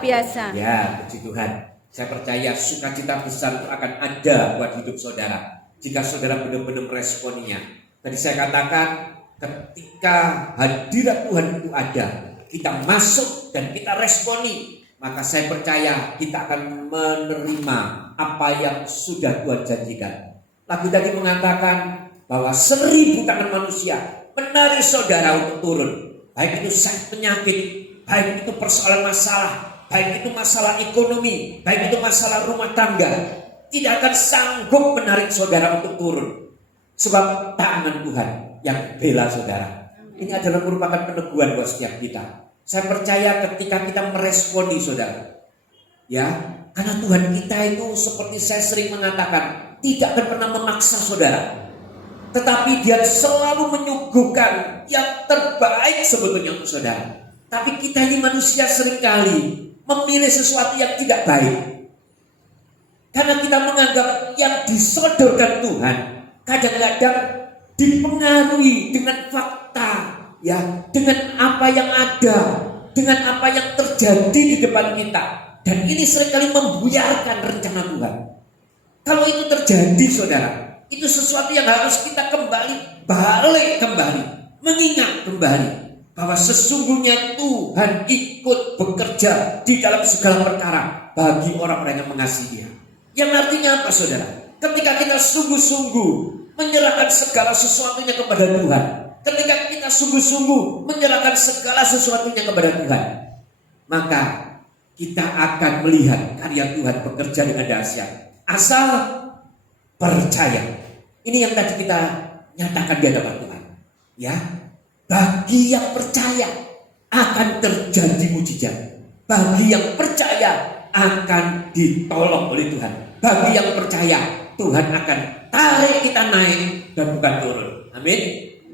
biasa. Ya, puji Tuhan. Saya percaya sukacita besar itu akan ada buat hidup saudara jika saudara benar-benar meresponinya. Tadi saya katakan ketika hadirat Tuhan itu ada, kita masuk dan kita responi, maka saya percaya kita akan menerima apa yang sudah Tuhan janjikan. Lagu tadi mengatakan bahwa 1000 tangan manusia menarik saudara untuk turun. Baik itu sakit penyakit, baik itu persoalan masalah, baik itu masalah ekonomi, baik itu masalah rumah tangga, tidak akan sanggup menarik saudara untuk turun. Sebab tangan Tuhan yang bela saudara. Ini adalah merupakan peneguhan buat setiap kita. Saya percaya ketika kita meresponi saudara, ya, karena Tuhan kita itu seperti saya sering mengatakan, tidak akan pernah memaksa saudara, tetapi Dia selalu menyuguhkan yang terbaik sebetulnya untuk saudara. Tapi kita ini manusia seringkali memilih sesuatu yang tidak baik, karena kita menganggap yang disodorkan Tuhan kadang-kadang dipengaruhi dengan fakta, ya, dengan apa yang ada, dengan apa yang terjadi di depan kita, dan ini seringkali membuyarkan rencana Tuhan. Kalau itu terjadi saudara, itu sesuatu yang harus kita balik kembali, mengingat kembali bahwa sesungguhnya Tuhan ikut bekerja di dalam segala perkara bagi orang-orang yang mengasihi Dia. Yang artinya apa saudara? Ketika kita sungguh-sungguh menyerahkan segala sesuatunya kepada Tuhan, ketika kita sungguh-sungguh menyerahkan segala sesuatunya kepada Tuhan, maka kita akan melihat karya Tuhan bekerja dengan dahsyat. Asal percaya. Ini yang tadi kita nyatakan di hadapan Tuhan. Ya, bagi yang percaya akan terjadi mujizat. Bagi yang percaya akan ditolong oleh Tuhan. Bagi yang percaya, Tuhan akan tarik kita naik dan bukan turun. Amin.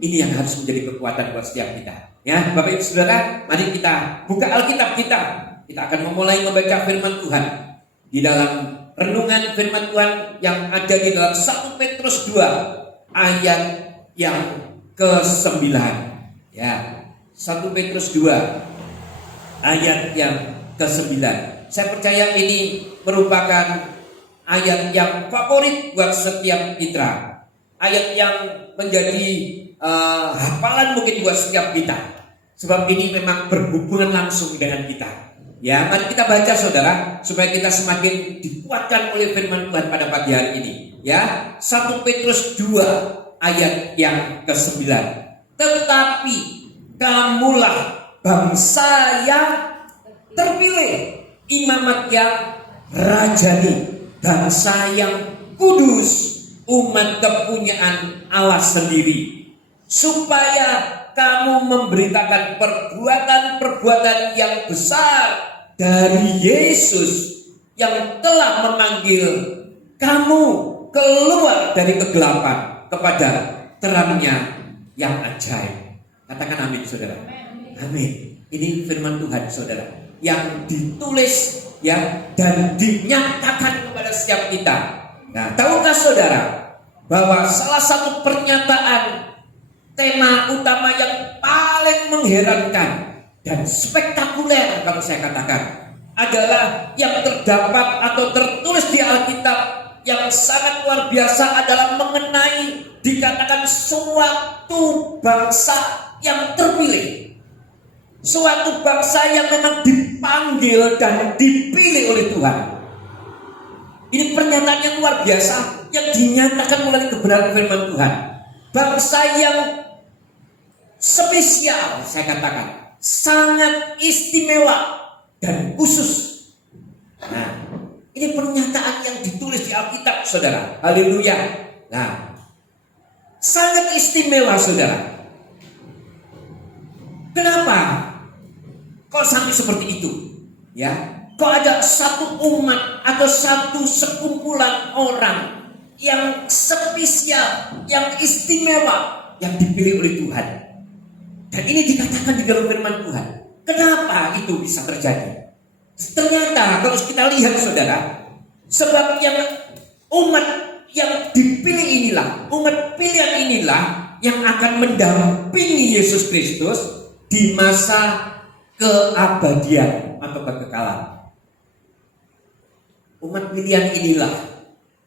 Ini yang harus menjadi kekuatan buat setiap kita. Ya, Bapak Ibu Saudara, mari kita buka Alkitab kita. Kita akan memulai membaca firman Tuhan di dalam renungan firman Tuhan yang ada di dalam 1 Petrus 2 ayat yang ke-9. Ya, 1 Petrus 2 ayat yang ke-9. Saya percaya ini merupakan ayat yang favorit buat setiap kita. Ayat yang menjadi hafalan mungkin buat setiap kita. Sebab ini memang berhubungan langsung dengan kita. Ya, mari kita baca saudara, supaya kita semakin dikuatkan oleh firman Tuhan pada pagi hari ini. Ya, 1 Petrus 2 ayat yang ke-9. Tetapi kamulah bangsa yang terpilih, imamat yang rajani, bangsa yang kudus, umat kepunyaan Allah sendiri, supaya kamu memberitakan perbuatan-perbuatan yang besar dari Yesus yang telah memanggil kamu keluar dari kegelapan kepada terangnya yang ajaib. Katakan amin saudara. Amin. Ini firman Tuhan saudara yang ditulis ya dan dinyatakan kepada setiap kita. Nah, tahukah saudara bahwa salah satu pernyataan tema utama yang paling mengherankan dan spektakuler kalau saya katakan adalah yang terdapat atau tertulis di Alkitab yang sangat luar biasa adalah mengenai dikatakan suatu bangsa yang terpilih, suatu bangsa yang memang dipanggil dan dipilih oleh Tuhan. Ini pernyataan yang luar biasa yang dinyatakan melalui kebenaran firman Tuhan. Bangsa yang spesial, saya katakan sangat istimewa dan khusus. Nah, ini pernyataan yang ditulis di Alkitab saudara. Haleluya. Nah, sangat istimewa saudara. Kenapa kok sampai seperti itu? Ya, kok ada satu umat atau satu sekumpulan orang yang spesial, yang istimewa, yang dipilih oleh Tuhan. Dan ini dikatakan di dalam firman Tuhan. Kenapa itu bisa terjadi? Ternyata kalau kita lihat saudara, sebab yang umat yang dipilih inilah, umat pilihan inilah yang akan mendampingi Yesus Kristus di masa keabadian. atau kekekalan. Umat pilihan inilah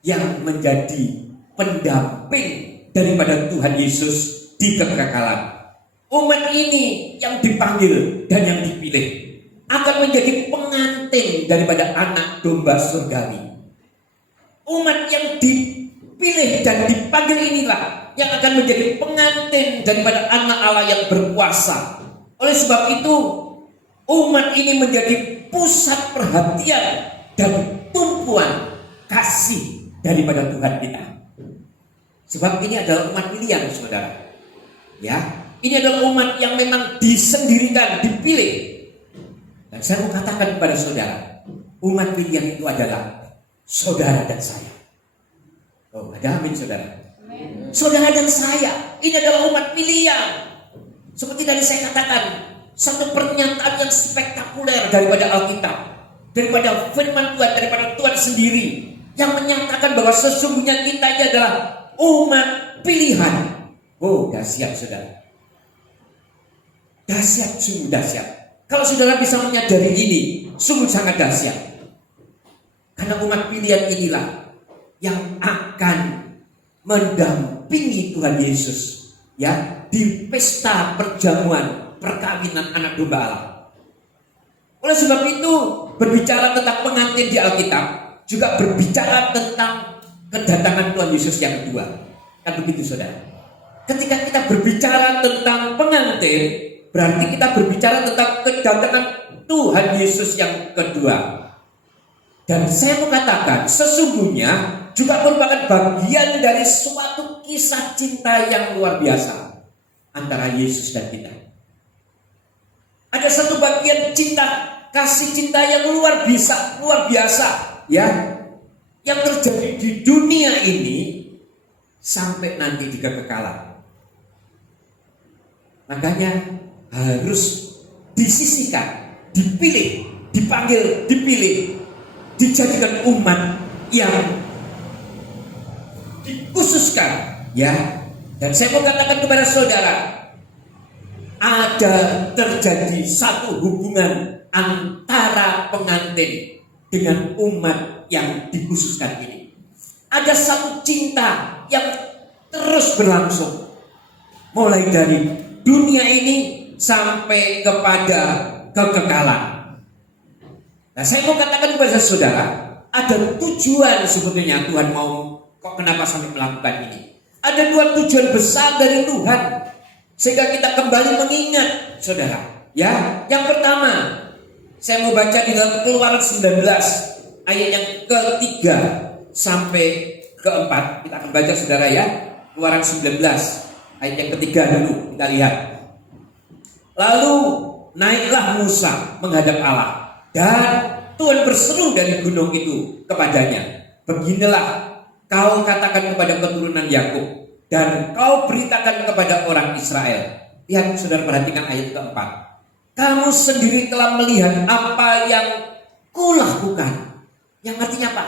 yang menjadi pendamping daripada Tuhan Yesus di kekekalan. Umat ini yang dipanggil dan yang dipilih akan menjadi pengantin daripada anak domba surgawi. Umat yang dipilih dan dipanggil inilah yang akan menjadi pengantin daripada anak Allah yang berkuasa. Oleh sebab itu, umat ini menjadi pusat perhatian dan tumpuan kasih daripada Tuhan kita. Sebab ini adalah umat pilihan, saudara. Ya, ini adalah umat yang memang disendirikan, dipilih. Dan saya mau katakan kepada saudara, umat pilihan itu adalah saudara dan saya. Oh, ada amin, saudara. Amin. Saudara dan saya, ini adalah umat pilihan. Seperti tadi saya katakan, satu pernyataan yang spektakuler daripada Alkitab, daripada firman Tuhan, daripada Tuhan sendiri, yang menyatakan bahwa sesungguhnya kita ini adalah umat pilihan. Oh, dahsyat, saudara. Dahsyat, sungguh dahsyat. Kalau saudara bisa menyadari ini, sungguh sangat dahsyat. Karena umat pilihan inilah yang akan mendampingi Tuhan Yesus, ya, di pesta perjamuan perkawinan anak domba Allah. Oleh sebab itu, berbicara tentang pengantin di Alkitab juga berbicara tentang kedatangan Tuhan Yesus yang kedua. Kan begitu, saudara? Ketika kita berbicara tentang pengantin, berarti kita berbicara tentang kedatangan Tuhan Yesus yang kedua. Dan saya mau katakan, sesungguhnya juga merupakan bagian dari suatu kisah cinta yang luar biasa antara Yesus dan kita. Ada satu bagian cinta, kasih cinta yang luar biasa, ya, yang terjadi di dunia ini sampai nanti di kekekalan. Makanya harus disisihkan, dipilih, dipanggil, dipilih, dijadikan umat yang dikhususkan, ya. Dan saya mau katakan kepada saudara, ada terjadi satu hubungan antara pengantin dengan umat yang dikhususkan ini. Ada satu cinta yang terus berlangsung, mulai dari dunia ini sampai kepada kekekalan. Nah, saya mau katakan kepada saudara, ada tujuan sebetulnya Tuhan mau, kok kenapa sampai melakukan ini? Ada dua tujuan besar dari Tuhan, sehingga kita kembali mengingat, saudara. Ya, yang pertama, saya mau baca di dalam Keluaran 19 ayat yang ketiga sampai keempat. Kita akan baca, saudara, ya. Keluaran 19 ayat yang ketiga dulu kita lihat. Lalu naiklah Musa menghadap Allah, dan Tuhan berseru dari gunung itu kepadanya, beginilah kau katakan kepada keturunan Yakub, dan kau beritakan kepada orang Israel. Lihat, saudara, perhatikan ayat keempat. Kamu sendiri telah melihat apa yang kulakukan. Yang artinya apa?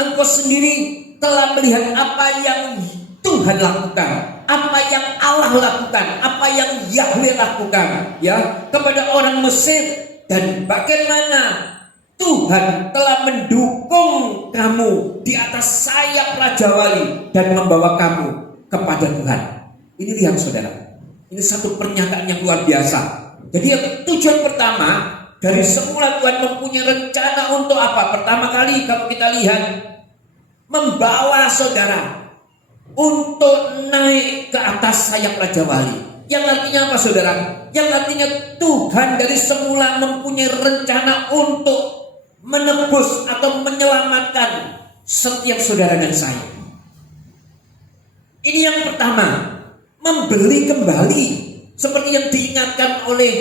Engkau sendiri telah melihat apa yang Tuhan lakukan, apa yang Allah lakukan, apa yang Yahweh lakukan, ya, kepada orang Mesir, dan bagaimana Tuhan telah mendukung kamu di atas sayap Raja Wali dan membawa kamu kepada Tuhan. Ini lihat, saudara, ini satu pernyataan yang luar biasa. Jadi yang tujuan pertama, dari semula Tuhan mempunyai rencana untuk apa? Pertama kali kalau kita lihat, membawa saudara untuk naik ke atas sayap Raja Wali. Yang artinya apa, saudara? Yang artinya Tuhan dari semula mempunyai rencana untuk menebus atau menyelamatkan setiap saudara dan saya. Ini yang pertama, membeli kembali, seperti yang diingatkan oleh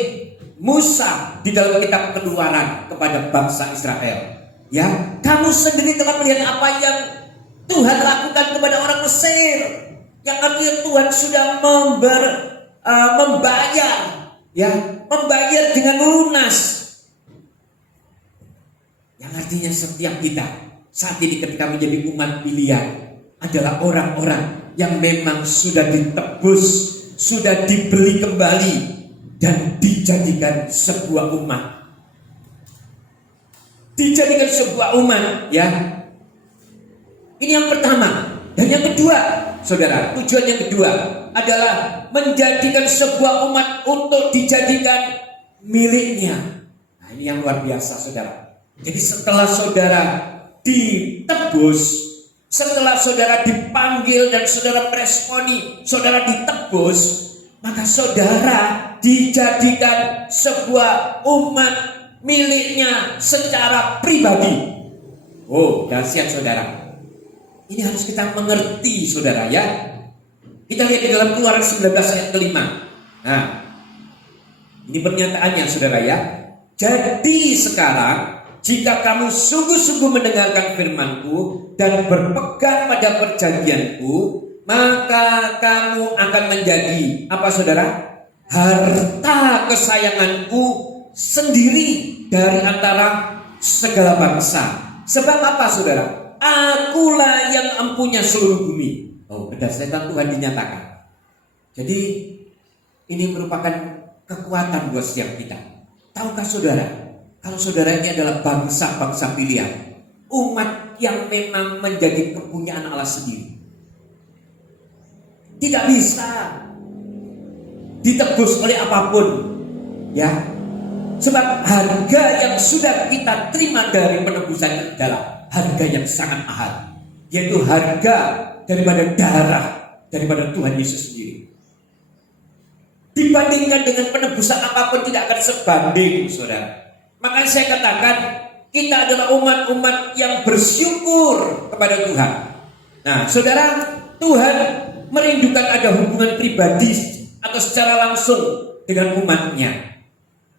Musa di dalam kitab Keluaran kepada bangsa Israel. Ya, kamu sendiri telah melihat apa yang Tuhan lakukan kepada orang Mesir, yang artinya Tuhan sudah membayar, ya, membayar dengan lunas. Yang artinya setiap kita saat ini ketika menjadi umat pilihan adalah orang-orang yang memang sudah ditebus, sudah dibeli kembali dan dijadikan sebuah umat dijadikan sebuah umat, ya. Ini yang pertama. Dan yang kedua, saudara, tujuan yang kedua adalah menjadikan sebuah umat untuk dijadikan miliknya. Nah, ini yang luar biasa, saudara. Jadi setelah saudara ditebus, setelah saudara dipanggil dan saudara meresponi, saudara ditebus, maka saudara dijadikan sebuah umat miliknya secara pribadi. Oh, dahsyat, saudara. Ini harus kita mengerti, saudara, ya. Kita lihat di dalam Keluaran 19 ayat kelima. Nah, ini pernyataannya, saudara, ya. Jadi sekarang, jika kamu sungguh-sungguh mendengarkan firman-Ku dan berpegang pada perjanjian-Ku, maka kamu akan menjadi apa, saudara? Harta kesayangan-Ku sendiri dari antara segala bangsa. Sebab apa, saudara? Akulah yang empunya seluruh bumi. Oh, berdasarkan Tuhan dinyatakan. Jadi ini merupakan kekuatan buat setiap kita. Tahukah saudara, kalau saudara ini adalah bangsa-bangsa pilihan, umat yang memang menjadi kepunyaan Allah sendiri, tidak bisa ditebus oleh apapun, ya. Sebab harga yang sudah kita terima dari penebusan adalah harga yang sangat mahal, yaitu harga daripada darah daripada Tuhan Yesus sendiri. Dibandingkan dengan penebusan apapun tidak akan sebanding, saudara. Makanya saya katakan kita adalah umat-umat yang bersyukur kepada Tuhan. Nah, saudara, Tuhan merindukan ada hubungan pribadi atau secara langsung dengan umatnya.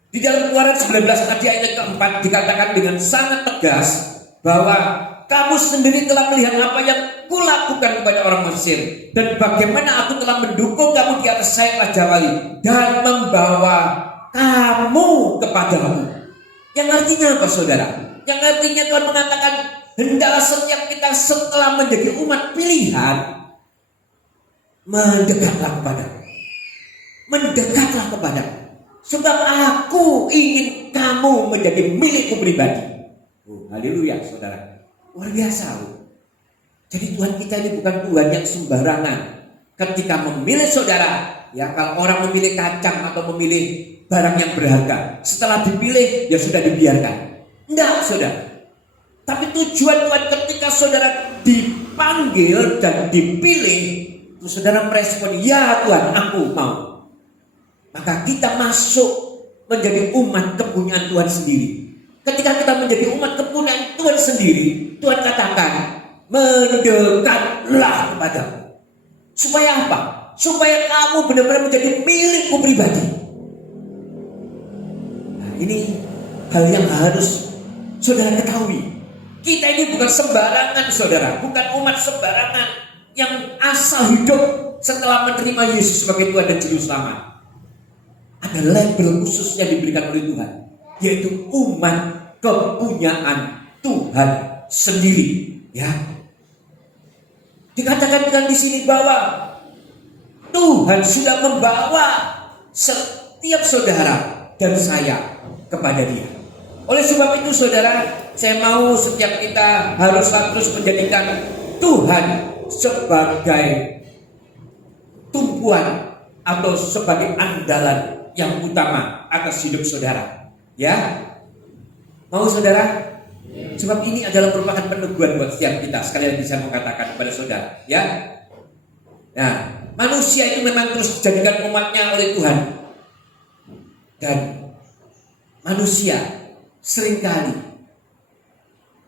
Di dalam Keluaran 19 ayat keempat dikatakan dengan sangat tegas bahwa kamu sendiri telah melihat apa yang kulakukan kepada orang Mesir, dan bagaimana aku telah mendukung kamu di atas sayap Raja Wali dan membawa kamu kepadamu. Yang artinya apa, saudara? Yang artinya Tuhan mengatakan hendaklah setiap kita setelah menjadi umat pilihan, mendekatlah kepadaku. Mendekatlah kepadaku. Sebab aku ingin kamu menjadi milikku pribadi. Oh, haleluya, saudara. Luar biasa, loh. Jadi Tuhan kita ini bukan Tuhan yang sembarangan. Ketika memilih saudara, ya, kalau orang memilih kacang atau memilih barang yang berharga, setelah dipilih ya sudah dibiarkan. Enggak, saudara. Tapi tujuan Tuhan ketika saudara dipanggil dan dipilih, saudara merespon, ya Tuhan, aku mau. Maka kita masuk menjadi umat kepunyaan Tuhan sendiri. Ketika kita menjadi umat kepunyaan Tuhan sendiri, Tuhan katakan, mendekatlah kepadamu. Supaya apa? Supaya kamu benar-benar menjadi milikku pribadi. Nah, ini hal yang harus saudara ketahui. Kita ini bukan sembarangan, saudara. Bukan umat sembarangan yang asal hidup setelah menerima Yesus sebagai Tuhan dan Juru Selamat. Ada label khusus yang diberikan oleh Tuhan, yaitu umat kepunyaan Tuhan sendiri. Ya, dikatakan di sini bahwa Tuhan sudah membawa setiap saudara dan saya kepada Dia. Oleh sebab itu, saudara, saya mau setiap kita harus terus menjadikan Tuhan sebagai tumpuan atau sebagai andalan yang utama atas hidup saudara. Ya, mau saudara? Sebab ini adalah merupakan peneguhan buat setiap kita. Sekalian bisa mengatakan kepada saudara, ya. Nah, manusia itu memang terus dijadikan umatnya oleh Tuhan. Dan manusia seringkali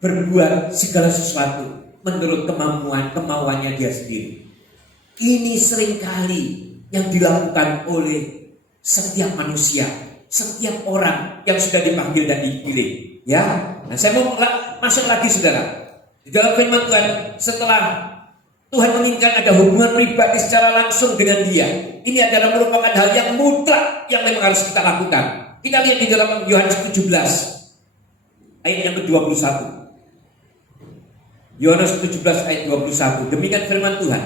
berbuat segala sesuatu menurut kemauannya dia sendiri. Ini seringkali yang dilakukan oleh setiap manusia, setiap orang yang sudah dipanggil dan dipilih. Ya, nah saya mau masuk lagi, saudara. Di dalam firman Tuhan, setelah Tuhan menginginkan ada hubungan pribadi secara langsung dengan Dia, ini adalah merupakan hal yang mutlak yang memang harus kita lakukan. Kita lihat di dalam Yohanes 17 ayat yang ke-21. Yohanes 17 ayat 21. Demikian firman Tuhan.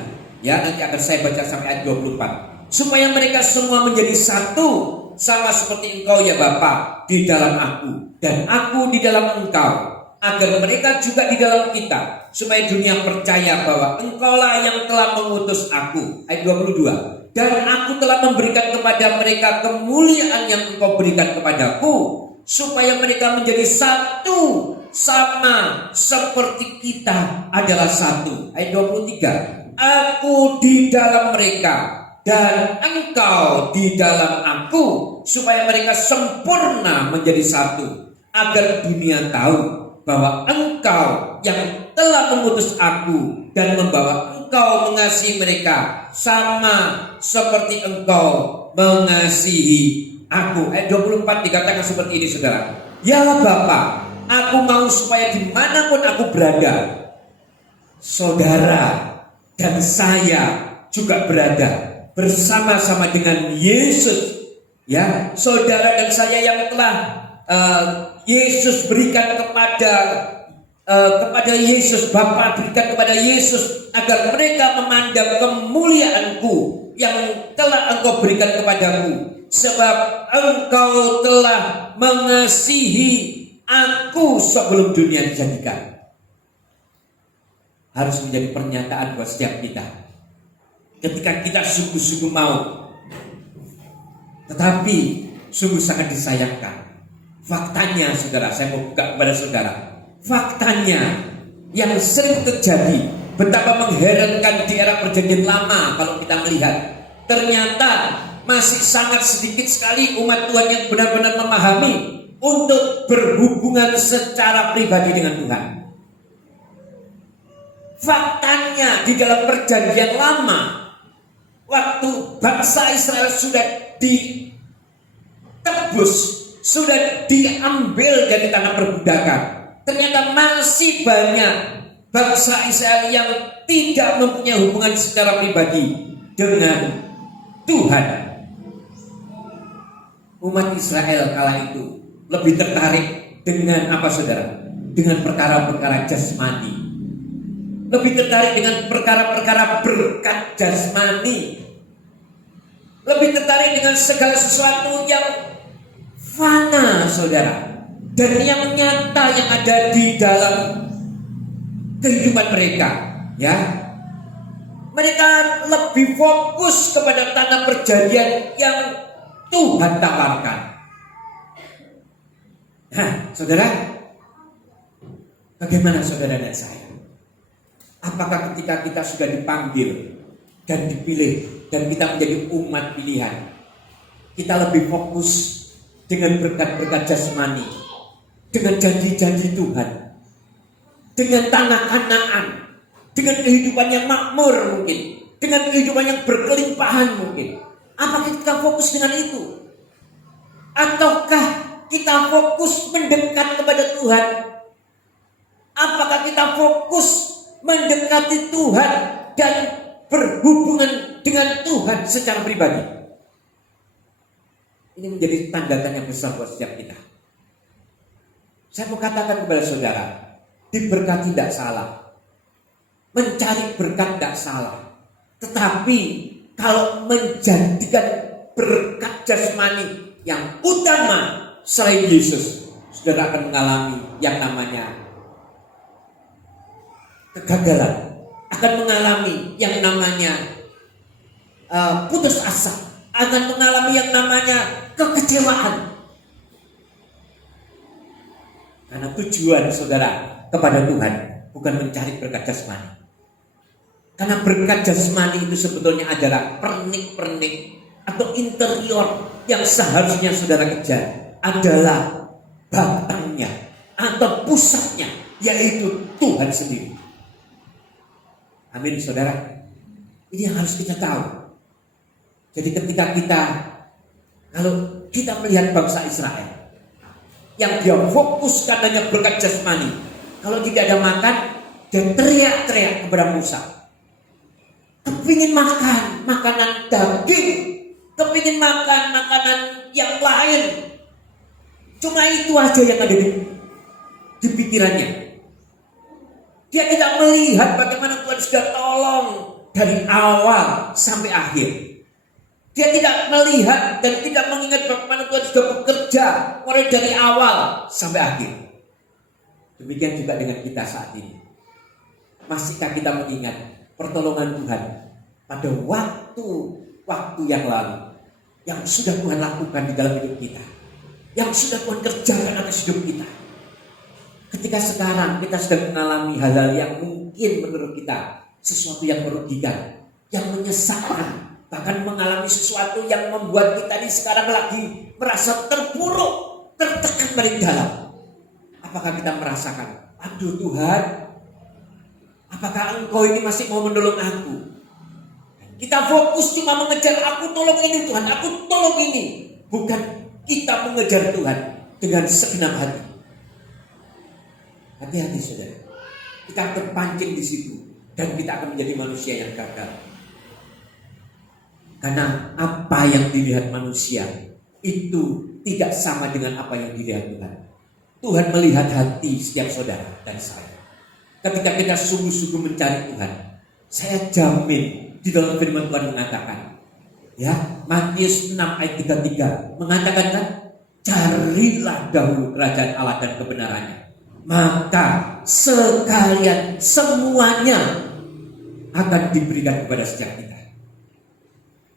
Ya, nanti akan saya baca sampai ayat 24. Supaya mereka semua menjadi satu sama seperti Engkau ya Bapa di dalam aku dan aku di dalam Engkau, agar mereka juga di dalam kita, supaya dunia percaya bahwa Engkaulah yang telah mengutus aku. Ayat 22. Dan aku telah memberikan kepada mereka kemuliaan yang Engkau berikan kepadaku, supaya mereka menjadi satu, sama seperti kita adalah satu. Ayat 23. Aku di dalam mereka dan Engkau di dalam aku, supaya mereka sempurna menjadi satu, agar dunia tahu bahwa Engkau yang telah mengutus aku dan membawa Engkau mengasihi mereka sama seperti Engkau mengasihi aku. Ayat 24 dikatakan seperti ini, saudara. Ya Bapa, aku mau supaya dimanapun aku berada, saudara dan saya juga berada bersama-sama dengan Yesus. Ya, saudara dan saya yang telah Yesus berikan kepada Yesus, Bapa berikan kepada Yesus, agar mereka memandang kemuliaanku yang telah Engkau berikan kepadaku, sebab Engkau telah mengasihi aku sebelum dunia dijadikan. Harus menjadi pernyataan buat setiap kita. Ketika kita sungguh-sungguh mau, tetapi sungguh sangat disayangkan. Faktanya, saudara, saya mau buka kepada saudara. Faktanya yang sering terjadi, betapa mengherankan di era perjanjian lama kalau kita melihat. Ternyata masih sangat sedikit sekali umat Tuhan yang benar-benar memahami untuk berhubungan secara pribadi dengan Tuhan. Faktanya di dalam perjanjian lama, waktu bangsa Israel sudah ditebus, sudah diambil dari tanah perbudakan, ternyata masih banyak bangsa Israel yang tidak mempunyai hubungan secara pribadi dengan Tuhan. Umat Israel kala itu lebih tertarik dengan apa, saudara? Dengan perkara-perkara jasmani. Lebih tertarik dengan perkara-perkara berkat jasmani. Lebih tertarik dengan segala sesuatu yang fana, saudara, dan yang nyata yang ada di dalam kehidupan mereka. Ya, mereka lebih fokus kepada tanah perjanjian yang Tuhan tawarkan. Nah, saudara, bagaimana saudara dan saya? Apakah ketika kita sudah dipanggil dan dipilih dan kita menjadi umat pilihan, kita lebih fokus dengan berkat-berkat jasmani, dengan janji-janji Tuhan, dengan tanah Kanaan, dengan kehidupan yang makmur mungkin, dengan kehidupan yang berkelimpahan mungkin? Apakah kita fokus dengan itu? Ataukah kita fokus mendekat kepada Tuhan? Apakah kita fokus mendekati Tuhan dan berhubungan dengan Tuhan secara pribadi? Ini menjadi tanda tanya besar buat setiap kita. Saya mau katakan kepada saudara, diberkati tidak salah, mencari berkat tidak salah, tetapi kalau menjadikan berkat jasmani yang utama selain Yesus, saudara akan mengalami yang namanya kegagalan, akan mengalami yang namanya putus asa, akan mengalami yang namanya kekecewaan. Karena tujuan saudara kepada Tuhan bukan mencari berkat jasmani. Karena berkat jasmani itu sebetulnya adalah pernik-pernik atau interior yang seharusnya saudara kejar adalah batangnya atau pusatnya, yaitu Tuhan sendiri. Amin, saudara. Ini yang harus kita tahu. Jadi ketika kalau kita melihat bangsa Israel yang dia fokuskan hanya berkat jasmani, kalau tidak ada makan, dia teriak-teriak kepada Musa, kepingin makan makanan daging, kepingin makan makanan yang lain. Cuma itu aja yang ada di pikirannya. Dia tidak melihat bagaimana Tuhan sudah tolong dari awal sampai akhir. Dia tidak melihat dan tidak mengingat bagaimana Tuhan sudah bekerja mulai dari awal sampai akhir. Demikian juga dengan kita saat ini. Masihkah kita mengingat pertolongan Tuhan pada waktu yang lalu, yang sudah Tuhan lakukan di dalam hidup kita, yang sudah Tuhan kerjakan atas hidup kita? Ketika sekarang kita sedang mengalami hal-hal yang mungkin menurut kita sesuatu yang merugikan, yang menyesakkan, bahkan mengalami sesuatu yang membuat kita ini sekarang lagi merasa terpuruk, tertekan dari dalam. Apakah kita merasakan, aduh Tuhan, apakah Engkau ini masih mau menolong aku? Kita fokus cuma mengejar, aku tolong ini Tuhan, aku tolong ini. Bukan kita mengejar Tuhan dengan segenap hati. Hati-hati saudara, kita terpancing di situ dan kita akan menjadi manusia yang gagal. Karena apa yang dilihat manusia itu tidak sama dengan apa yang dilihat Tuhan. Tuhan melihat hati setiap saudara dan saya. Ketika kita sungguh-sungguh mencari Tuhan, saya jamin di dalam firman Tuhan mengatakan, ya, Matius 6 ayat 33 mengatakan kan, carilah dahulu kerajaan Allah dan kebenarannya, maka sekalian semuanya akan diberikan kepada setiap kita.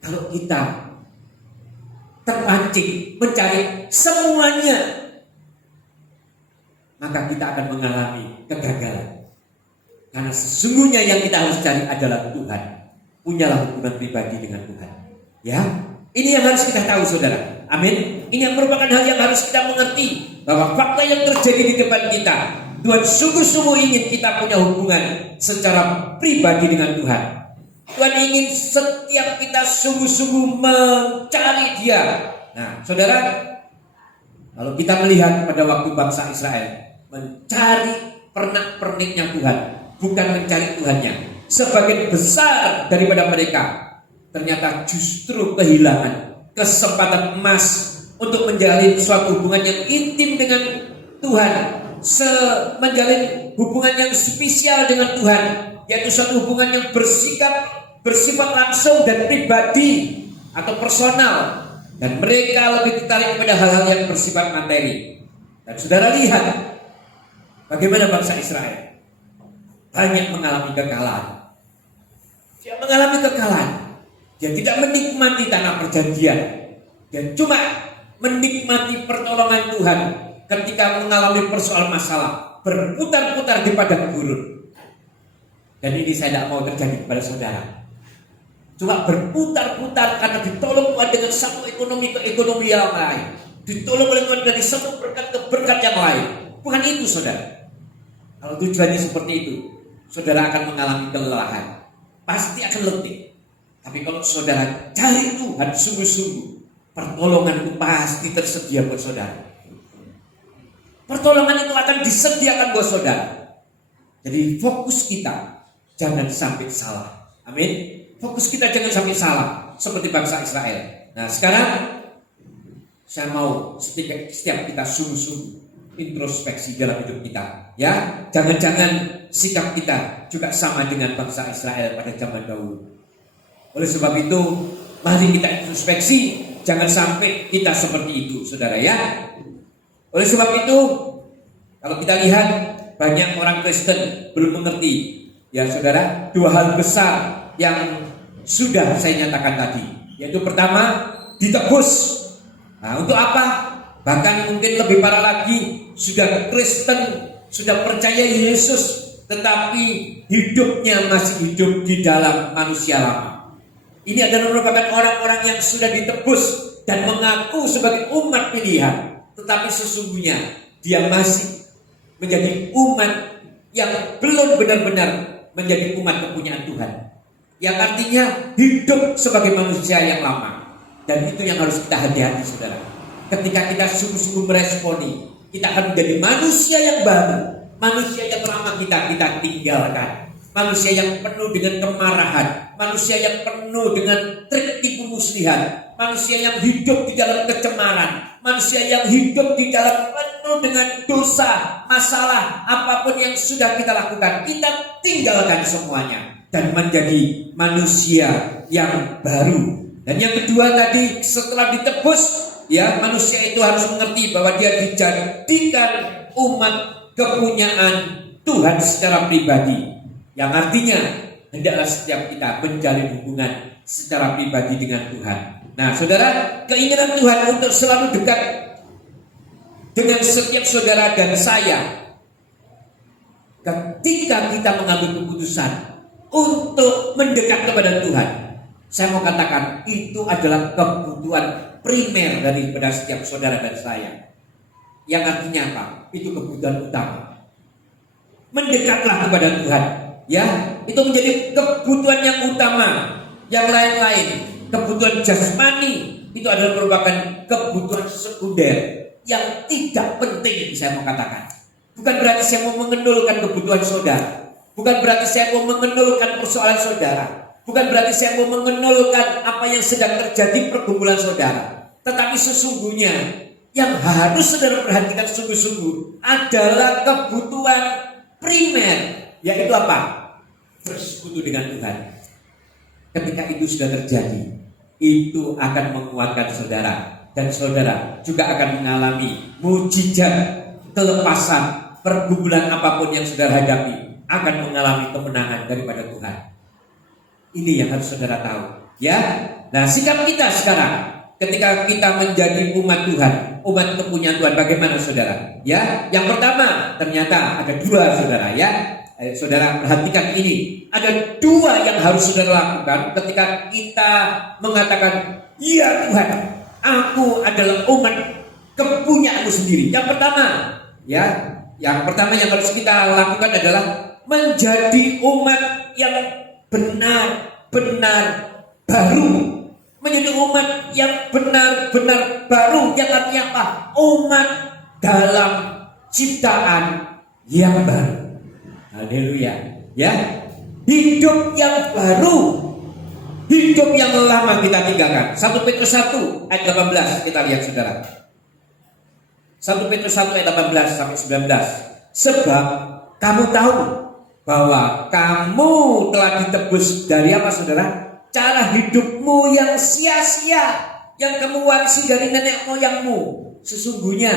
Kalau kita terpancing mencari semuanya, maka kita akan mengalami kegagalan. Karena sesungguhnya yang kita harus cari adalah Tuhan. Punyalah hubungan pribadi dengan Tuhan. Ya, ini yang harus kita tahu saudara. Amin. Ini yang merupakan hal yang harus kita mengerti, bahwa fakta yang terjadi di depan kita, Tuhan sungguh-sungguh ingin kita punya hubungan secara pribadi dengan Tuhan. Tuhan ingin setiap kita sungguh-sungguh mencari Dia. Nah, saudara, kalau kita melihat pada waktu bangsa Israel mencari pernak-perniknya Tuhan, bukan mencari Tuhannya, sebagian besar daripada mereka ternyata justru kehilangan kesempatan emas untuk menjalin suatu hubungan yang intim dengan Tuhan, menjalin hubungan yang spesial dengan Tuhan, yaitu suatu hubungan yang bersifat langsung dan pribadi atau personal, dan mereka lebih tertarik kepada hal-hal yang bersifat materi. Dan saudara lihat bagaimana bangsa Israel banyak mengalami kekalahan. Dia mengalami kekalahan. Dia tidak menikmati tanah perjanjian. Dia cuma menikmati pertolongan Tuhan ketika mengalami persoalan masalah, berputar-putar di padang gurun. Dan ini saya tidak mau terjadi kepada saudara. Cuma berputar-putar karena ditolong Tuhan dengan satu ekonomi ke ekonomi yang lain, ditolong oleh Tuhan dari satu berkat ke berkat yang lain. Bukan itu saudara. Kalau tujuannya seperti itu, saudara akan mengalami kelelahan, pasti akan letih. Tapi kalau saudara cari Tuhan sungguh-sungguh, pertolongan itu pasti tersedia buat saudara. Pertolongan itu akan disediakan buat saudara. Jadi fokus kita jangan sampai salah. Amin. Fokus kita jangan sampai salah seperti bangsa Israel. Nah sekarang saya mau setiap kita sungguh-sungguh introspeksi dalam hidup kita. Ya, jangan-jangan sikap kita juga sama dengan bangsa Israel pada zaman dahulu. Oleh sebab itu, mari kita introspeksi, jangan sampai kita seperti itu, saudara ya. Oleh sebab itu, kalau kita lihat banyak orang Kristen belum mengerti, ya saudara, dua hal besar yang sudah saya nyatakan tadi, yaitu pertama, ditebus. Nah, untuk apa? Bahkan mungkin lebih parah lagi, sudah Kristen, sudah percaya Yesus, tetapi hidupnya masih hidup di dalam manusia lama. Ini adalah merupakan orang-orang yang sudah ditebus dan mengaku sebagai umat pilihan, tetapi sesungguhnya dia masih menjadi umat yang belum benar-benar menjadi umat kepunyaan Tuhan, yang artinya hidup sebagai manusia yang lama. Dan itu yang harus kita hati-hati saudara. Ketika kita sungguh-sungguh meresponi, kita akan menjadi manusia yang baru, manusia yang lama kita tinggalkan, manusia yang penuh dengan kemarahan, manusia yang penuh dengan trik tipu muslihat, manusia yang hidup di dalam kecemaran, manusia yang hidup di dalam penuh dengan dosa, masalah, apapun yang sudah kita lakukan, kita tinggalkan semuanya dan menjadi manusia yang baru, Dan yang kedua tadi, setelah ditebus, ya, manusia itu harus mengerti bahwa dia dijadikan umat kepunyaan Tuhan secara pribadi. Yang artinya hendaklah setiap kita menjalin hubungan secara pribadi dengan Tuhan. Nah, saudara, keinginan Tuhan untuk selalu dekat dengan setiap saudara dan saya. Ketika kita mengambil keputusan untuk mendekat kepada Tuhan, saya mau katakan itu adalah kebutuhan primer daripada setiap saudara dan saya. Yang artinya apa? Itu kebutuhan utama. Mendekatlah kepada Tuhan, ya, itu menjadi kebutuhan yang utama. Yang lain-lain, kebutuhan jasmani, itu adalah merupakan kebutuhan sekunder yang tidak penting, saya mau katakan. Bukan berarti saya mau mengendulkan kebutuhan saudara, bukan berarti saya mau mengendulkan persoalan saudara, bukan berarti saya mau mengendulkan apa yang sedang terjadi pergumulan saudara. Tetapi sesungguhnya yang harus saudara perhatikan sungguh-sungguh adalah kebutuhan primer, yaitu apa? Bersekutu dengan Tuhan. Ketika itu sudah terjadi, itu akan menguatkan saudara, dan saudara juga akan mengalami mujizat kelepasan. Pergumulan apapun yang saudara hadapi akan mengalami kemenangan daripada Tuhan. Ini yang harus saudara tahu, ya. Nah, sikap kita sekarang ketika kita menjadi umat Tuhan, umat kepunyaan Tuhan, bagaimana saudara? Ya, yang pertama ternyata ada dua, saudara, ya. Saudara perhatikan ini, ada dua yang harus saudara lakukan ketika kita mengatakan, "Ya Tuhan, aku adalah umat kepunyaanmu sendiri." Yang pertama, ya, yang harus kita lakukan adalah menjadi umat yang benar-benar baru. Menjadi umat yang benar-benar baru. Yang artinya apa? Umat dalam ciptaan yang baru. Haleluya. Ya, hidup yang baru. Hidup yang lama kita tinggalkan. 1 Petrus 1 ayat 18 kita lihat, saudara. 1 Petrus 1 ayat 18 sampai 19. Sebab kamu tahu bahwa kamu telah ditebus dari apa, saudara? Cara hidupmu yang sia-sia, yang kamu warisi dari nenek moyangmu. Sesungguhnya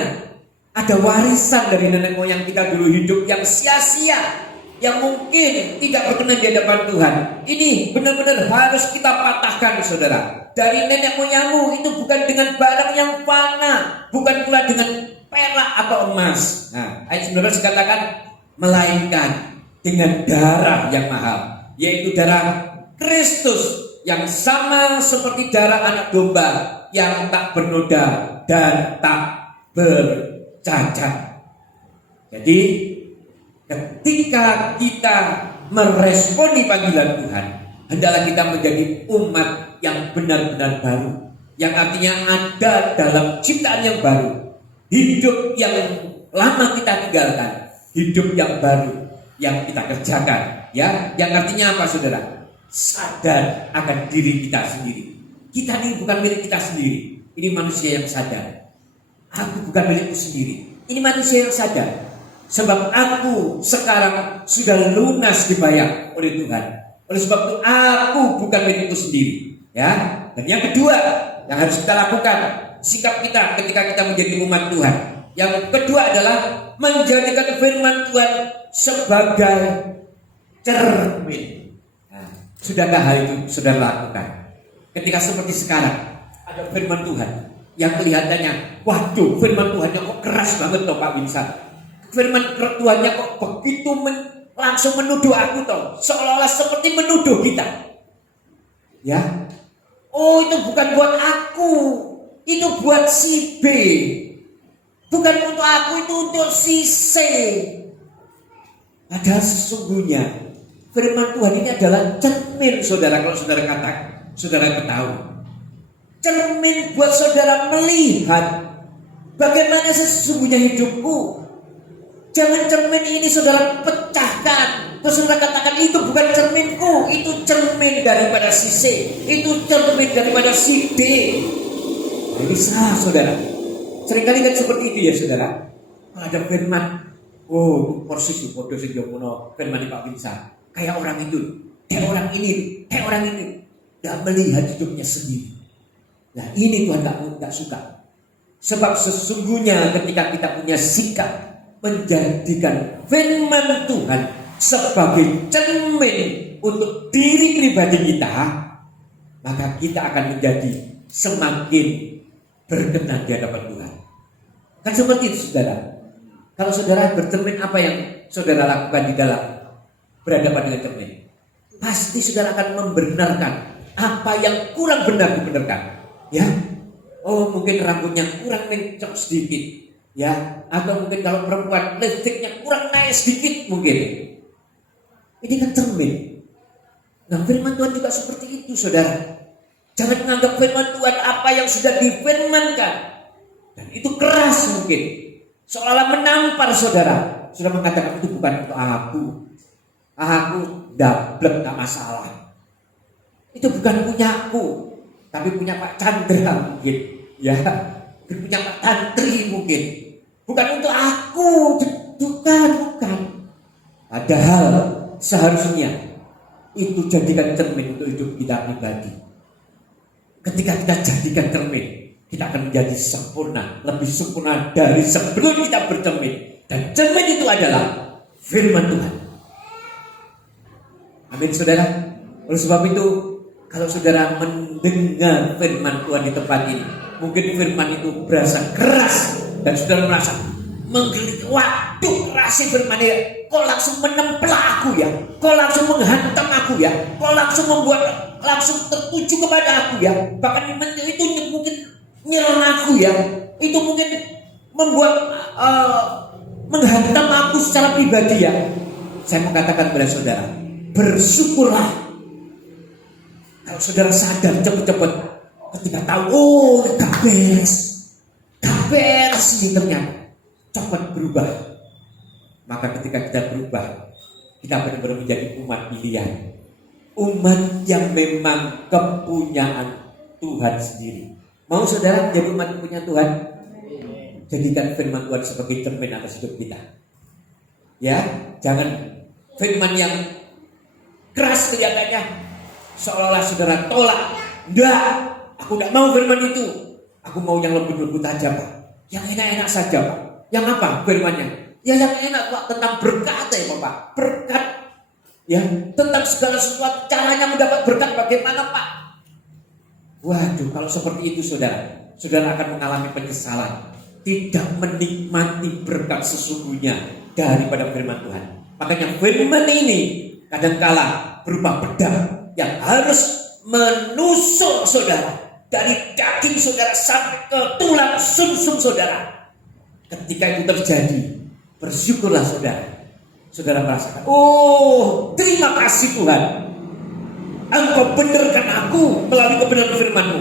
ada warisan dari nenek moyang kita dulu, hidup yang sia-sia, yang mungkin tidak berkenan di hadapan Tuhan. Ini benar-benar harus kita patahkan, saudara. Dari nenek moyangmu itu bukan dengan barang yang fana, bukan pula dengan perak atau emas. Nah, ayat 19 dikatakan, melainkan dengan darah yang mahal, yaitu darah Kristus, yang sama seperti darah anak domba, yang tak bernoda dan tak bercacat. Jadi ketika kita meresponi panggilan Tuhan, hendaklah kita menjadi umat yang benar-benar baru, yang artinya ada dalam ciptaan yang baru. Hidup yang lama kita tinggalkan, hidup yang baru yang kita kerjakan, ya. Yang artinya apa, saudara? Sadar akan diri kita sendiri. Kita ini bukan milik kita sendiri. Ini manusia yang sadar. Aku bukan milikku sendiri. Ini manusia yang sadar. Sebab aku sekarang sudah lunas dibayar oleh Tuhan. Oleh sebab itu aku bukan milikku sendiri, ya. Dan yang kedua yang harus kita lakukan, sikap kita ketika kita menjadi umat Tuhan. Yang kedua adalah menjadikan firman Tuhan sebagai cermin. Nah, sudahkah hal itu saudara lakukan? Ketika seperti sekarang ada firman Tuhan yang kelihatannya, waduh, firman Tuhannya kok keras banget toh Pak Winsar. Firman Tuhannya kok begitu langsung menuduh aku toh, seolah-olah seperti menuduh kita. Ya, oh itu bukan buat aku, itu buat si B. Bukan untuk aku, itu untuk si C. Padahal sesungguhnya firman Tuhan ini adalah cermin, saudara. Kalau saudara katakan, saudara ketahui, cermin buat saudara melihat bagaimana sesungguhnya hidupku. Jangan cermin ini saudara pecahkan, terus saudara katakan itu bukan cerminku, itu cermin daripada si C, itu cermin daripada si D. Nah, ini salah, saudara. Seringkali kan seperti itu ya, saudara. Kalau ada firman, oh persis itu bodoh sing jomono firman Pak Winsar. Kayak orang itu, kayak orang ini, kayak orang ini, tidak melihat hidupnya sendiri. Nah ini Tuhan nggak suka. Sebab sesungguhnya ketika kita punya sikap menjadikan firman Tuhan sebagai cermin untuk diri pribadi kita, maka kita akan menjadi semakin berkenan di hadapan Tuhan. Kan seperti itu saudara. Kalau saudara bercermin apa yang saudara lakukan di dalam berhadapan dengan cermin, pasti saudara akan membenarkan apa yang kurang benar dibenarkan. Ya, oh mungkin rambutnya kurang mencok sedikit, ya, atau mungkin kalau perempuan lipstiknya kurang naik sedikit mungkin. Ini kan cermin. Nah firman Tuhan juga seperti itu saudara. Jangan menganggap firman Tuhan apa yang sudah difirmankan dan itu keras mungkin, seolah-olah menampar saudara. Sudah mengatakan itu bukan untuk aku dablek gak masalah. Itu bukan punyaku, tapi punya Pak Chandra mungkin, ya, punya Pak Tantri mungkin. Bukan untuk aku, bukan. Padahal seharusnya itu jadikan cermin untuk hidup kita pribadi. Ketika kita jadikan cermin, kita akan menjadi sempurna, lebih sempurna dari sebelum kita bercermin. Dan cermin itu adalah firman Tuhan. Amin saudara. Oleh sebab itu, kalau saudara mendengar firman Tuhan di tempat ini, mungkin firman itu berasa keras dan saudara merasa menggelitik. Waduh, kerasnya firman ini, kok langsung menempel aku ya, kok langsung menghantam aku ya, kok langsung membuat langsung tertuju kepada aku ya, bahkan itu mungkin nyerang aku ya, itu mungkin membuat menghantam aku secara pribadi ya. Saya mau katakan kepada saudara, bersyukurlah kalau saudara sadar cepat-cepat ketika tahu, oh gak beres ini ternyata, cepat berubah. Maka ketika kita berubah, kita benar-benar menjadi umat pilihan, umat yang memang kepunyaan Tuhan sendiri. Mau saudara menjadi umat punya Tuhan? Jadikan firman Tuhan sebagai cermin atas hidup kita. Ya, jangan firman yang keras kelihatannya, seolah-olah saudara tolak. Enggak, aku tidak mau firman itu. Aku mau yang lembut-lembut aja Pak, yang enak-enak saja Pak. Yang apa firmannya? Ya yang enak Pak, tentang berkat ya Pak. Berkat, ya, tentang segala sesuatu, caranya mendapat berkat bagaimana Pak. Waduh, kalau seperti itu saudara akan mengalami penyesalan, tidak menikmati berkat sesungguhnya daripada firman Tuhan. Makanya firman ini kadangkala berupa pedang yang harus menusuk saudara dari daging saudara sampai ke tulang sumsum saudara. Ketika itu terjadi, bersyukurlah saudara. Saudara merasakan, oh terima kasih Tuhan, Engkau benarkan aku melalui kebenaran firman-Mu.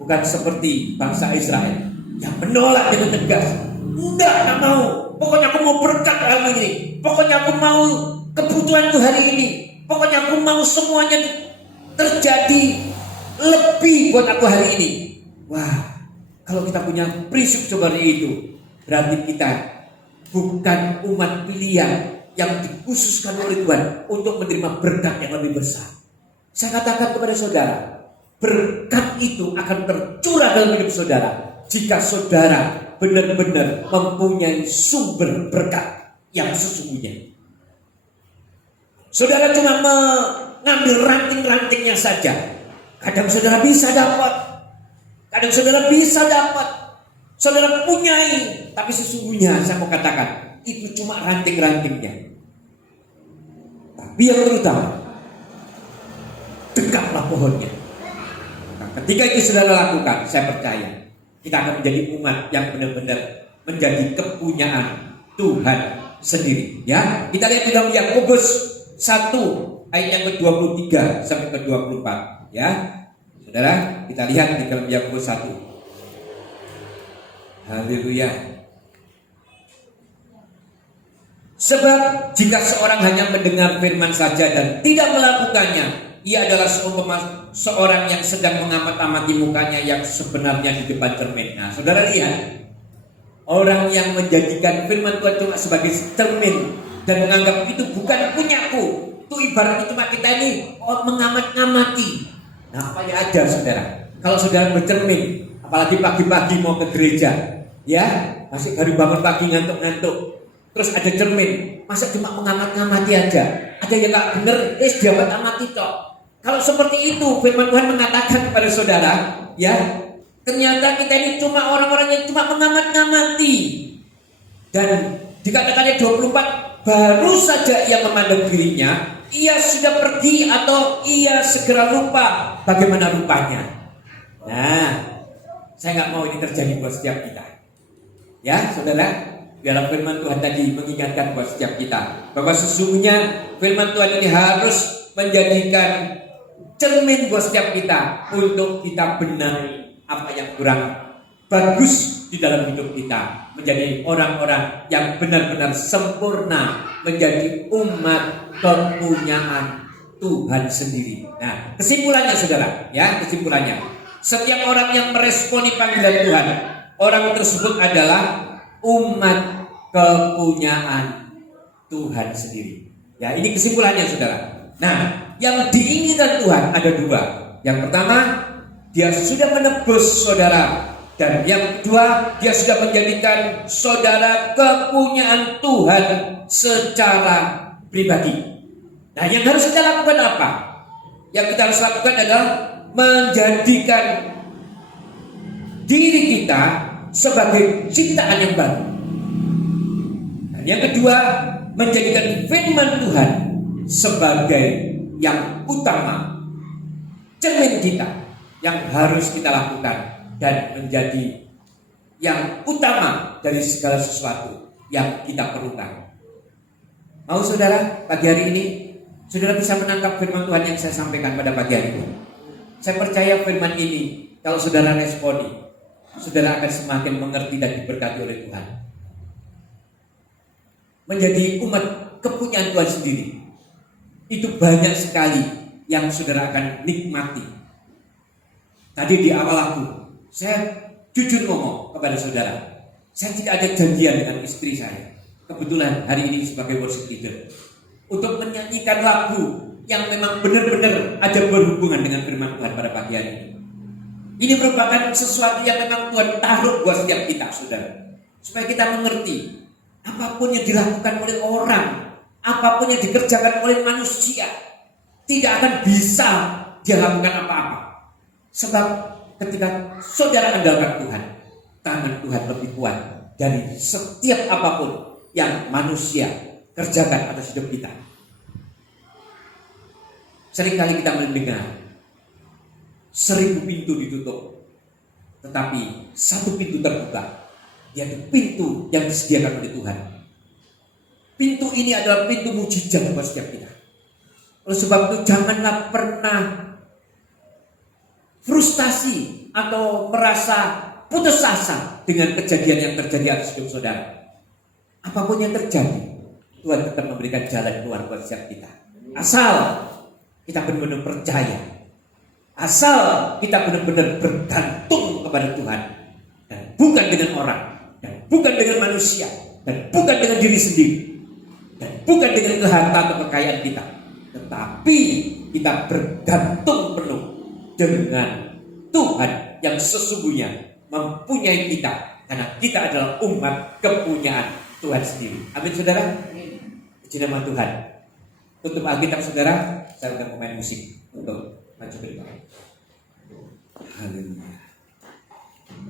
Bukan seperti bangsa Israel yang menolak dengan tegas. Enggak mau. Pokoknya aku mau berkat hari ini. Pokoknya aku mau kebutuhanku hari ini. Pokoknya aku mau semuanya terjadi lebih buat aku hari ini. Wah, kalau kita punya prinsip seperti itu, berarti kita bukan umat pilihan yang dikhususkan oleh Tuhan untuk menerima berkat yang lebih besar. Saya katakan kepada saudara, berkat itu akan tercurah dalam hidup saudara jika saudara benar-benar mempunyai sumber berkat yang sesungguhnya. Saudara cuma mengambil ranting-rantingnya saja. Kadang saudara bisa dapat, kadang saudara bisa dapat, saudara punyai, tapi sesungguhnya saya mau katakan itu cuma ranting-rantingnya. Tapi yang terutama, dekatlah pohonnya. Nah, ketika itu saudara lakukan, saya percaya kita akan menjadi umat yang benar-benar menjadi kepunyaan Tuhan sendiri. Ya, kita lihat di dalam Yakobus 1 ayat yang ke-23 sampai ke-24. Ya, saudara, kita lihat di dalam Yakobus 1. Haleluya. Sebab jika seorang hanya mendengar firman saja dan tidak melakukannya, ia adalah seorang yang sedang mengamat-amati mukanya yang sebenarnya di depan cermin. Nah, saudara lihat, orang yang menjadikan firman Tuhan cuma sebagai cermin dan menganggap itu bukan punyaku, itu ibaratnya cuma kita ini mengamat-ngamati. Nah, apa yang ada saudara? Kalau saudara bercermin, apalagi pagi-pagi mau ke gereja, ya, masih baru bangun pagi ngantuk-ngantuk, terus ada cermin, masa cuma mengamat-ngamati aja? Ada yang nggak bener, dia amati toh. Kalau seperti itu, firman Tuhan mengatakan kepada saudara, ya, ternyata kita ini cuma orang-orang yang cuma mengamat-ngamati. Dan dikatakannya 24, baru saja ia memandang dirinya, ia sudah pergi atau ia segera lupa bagaimana rupanya. Nah, saya nggak mau ini terjadi buat setiap kita. Ya, saudara, dalam firman Tuhan tadi mengingatkan buat setiap kita bahwa sesungguhnya firman Tuhan ini harus menjadikan cermin buat setiap kita untuk kita benahi apa yang kurang bagus di dalam hidup kita, menjadi orang-orang yang benar-benar sempurna, menjadi umat kepunyaan Tuhan sendiri. Nah, kesimpulannya saudara, ya, kesimpulannya, setiap orang yang meresponi panggilan Tuhan, orang tersebut adalah umat kepunyaan Tuhan sendiri. Ya, ini kesimpulannya saudara. Nah, yang diinginkan Tuhan ada dua. Yang pertama, dia sudah menebus saudara. Dan yang kedua, dia sudah menjadikan saudara kepunyaan Tuhan secara pribadi. Nah, yang harus kita lakukan apa? Yang kita harus lakukan adalah menjadikan diri kita sebagai ciptaan yang baru. Dan yang kedua, menjadikan firman Tuhan sebagai yang utama, cermin kita yang harus kita lakukan dan menjadi yang utama dari segala sesuatu yang kita perlukan. Mau saudara, pagi hari ini saudara bisa menangkap firman Tuhan yang saya sampaikan pada pagi hari ini. Saya percaya firman ini, kalau saudara responi, saudara akan semakin mengerti dan diberkati oleh Tuhan. Menjadi umat kepunyaan Tuhan sendiri, itu banyak sekali yang saudara akan nikmati. Tadi di awal saya jujur ngomong kepada saudara, saya tidak ada janjian dengan istri saya. Kebetulan hari ini sebagai worship leader, untuk menyanyikan lagu yang memang benar-benar ada berhubungan dengan firman Tuhan pada pagi hari ini. Ini merupakan sesuatu yang memang Tuhan taruh buat setiap kita, saudara, supaya kita mengerti apapun yang dilakukan oleh orang, apapun yang dikerjakan oleh manusia, tidak akan bisa dia lakukan apa-apa. Sebab ketika saudara andalkan Tuhan, tangan Tuhan lebih kuat dari setiap apapun yang manusia kerjakan atas hidup kita. Seringkali kita mendengar 1000 pintu ditutup, tetapi satu pintu terbuka, yaitu pintu yang disediakan oleh Tuhan. Pintu ini adalah pintu mujizat buat setiap kita. Oleh sebab itu janganlah pernah frustasi atau merasa putus asa dengan kejadian yang terjadi atas hidup saudara. Apapun yang terjadi, Tuhan tetap memberikan jalan keluar buat setiap kita. Asal kita benar-benar percaya, asal kita benar-benar bergantung kepada Tuhan, dan bukan dengan orang, dan bukan dengan manusia, dan bukan dengan diri sendiri, dan bukan dengan harta atau kekayaan kita, tetapi kita bergantung penuh dengan Tuhan yang sesungguhnya mempunyai kita, karena kita adalah umat kepunyaan Tuhan sendiri. Amin saudara. Puji nama Tuhan. Tutup Alkitab saudara, saya akan pemain musik untuk maju ke depan. Haleluya.